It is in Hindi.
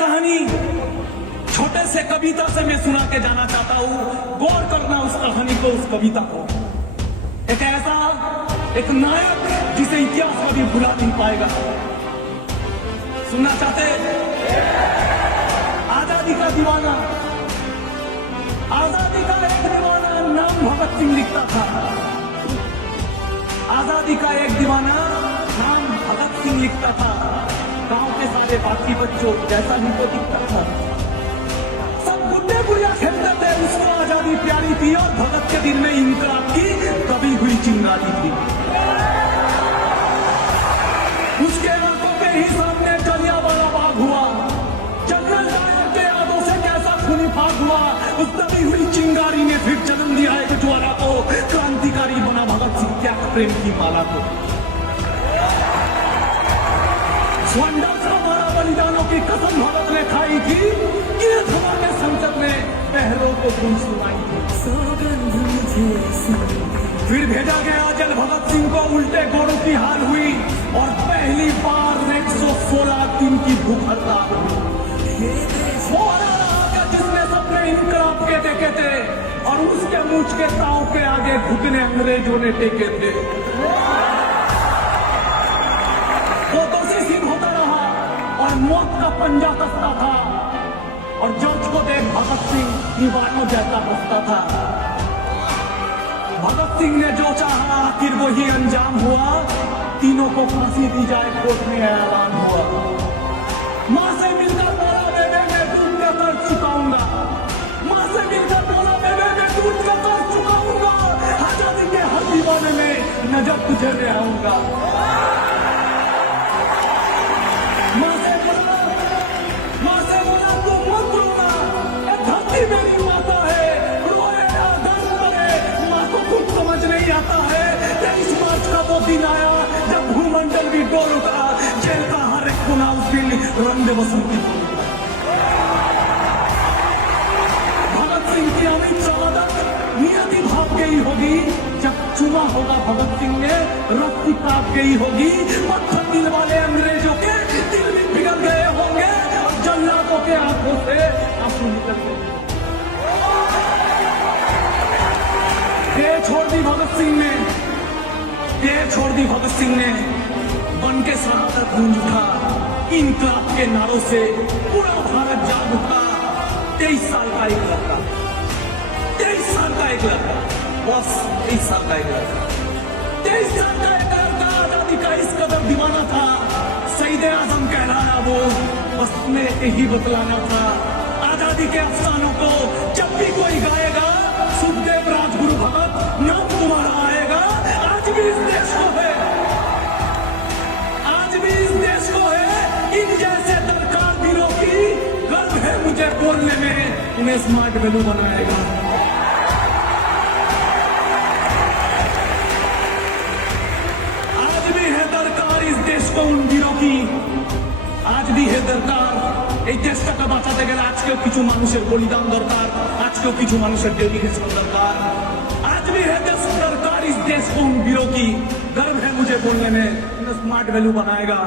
कहानी छोटे से कविता से मैं सुना के जाना चाहता हूँ। गौर करना उस कहानी को, उस कविता को। एक ऐसा एक नायक जिसे इतिहास कभी भुला नहीं पाएगा। सुनना चाहते? आजादी का दीवाना, आजादी का एक दीवाना नाम भगत सिंह लिखता था। आजादी का एक दीवाना नाम भगत सिंह लिखता था। गांव के सारे बाकी बच्चों जैसा ही तो दिखता था। सब गुड्डे गुड़िया खेलते थे, उसको आजादी प्यारी थी और भगत के दिन में इंकलाब की दबी हुई चिंगारी थी। उसके आंखों के ही सामने जलियांवाला बाग हुआ। जनरल डायर के यादों से कैसा खूनी फाग हुआ। उस दबी हुई चिंगारी ने फिर जन्म दिया एक ज्वाला को। क्रांतिकारी बना भगत सिंह त्याग प्रेम की माला को। स्वंडा से हमारा बलिदानों की कसम भगत ने खाई थी। ये हमारे संसद में पहलों को धुन सुनाई थी। फिर भेजा गया जल भगत सिंह को, उल्टे घोड़ों की हार हुई और पहली बार 116 दिन की भूख हड़ताल हुई। वो रहा जिसने सपने इनकलाब के देखे थे और उसके मूछ के ताव के आगे घुटने अंग्रेजों ने टेके थे। वो दोषी सिद्ध होता रहा और मौत का पंजा कसता था और जज को देख भगत सिंह दीवानों जैसा बसता था। भगत सिंह ने जो चाहा आखिर वही अंजाम हुआ। तीनों को फांसी दी जाए कोर्ट में ऐलान हुआ। मां से मिलकर बोला बेबे मैं दूध का कर्ज चुकाऊंगा। मां से मिलकर बोला बेबे मैं दूध का कर्ज चुकाऊंगा। आजादी के हर दीवाने में नजर तुझे ले आऊंगा। मां से बोला तू मत रोना, ये धरती मेरी माता है। रोए या दर्द करे, मां को कुछ समझ नहीं आता है। 23 मार्च का वो दिन आया जब भूमंडल भी डोल उठा। जेल का हर एक कोना उस दिन रंग बसंती भगत सिंह की अमित शहादत नियति भाग गई होगी। जब चुना होगा भगत सिंह ने रस्सी काट गई होगी। पत्थर दिल वाले अंग्रेजों के दिल भी पिघल गए होंगे और जल्लादों के आंखों से आंसू निकल गए। छोड़ दी भगत सिंह ने, छोड़ दी भगत सिंह ने। बन के शहादत गूंज उठा। इनकलाब के नारों से पूरा भारत जाग उठा। 23 साल का एक लड़का, 23 साल का एक लड़का, बस 23 साल का एक लड़का, 23 साल का एक लड़का आजादी का इस कदर दीवाना था। शहीद आजम कहलाया वो, बस में यही बतलाना था। आजादी के अफसानों को जब भी कोई गाएगा, सुखदेव राजगुरु भगत नाम तुम्हारा आएगा। आज भी इस देश को है, आज भी इस देश को है इन जैसे दरकार वीरों की गर्व है मुझे बोलने में। उन्हें स्मार्ट वैल्यू बनाएगा। आज भी है दरकार इस देश को उन वीरों की। आज भी है दरकार এই দেশটাকে বাঁচাতে গেলে আজকেও কিছু মানুষের বলিদান দরকার। আজকেও কিছু মানুষের ডেডিকেশন দরকার। आज भी है देश दरकार इस देश को उन वीरों की गर्व है मुझे बोलने में। स्मार्ट वैल्यू बनाएगा।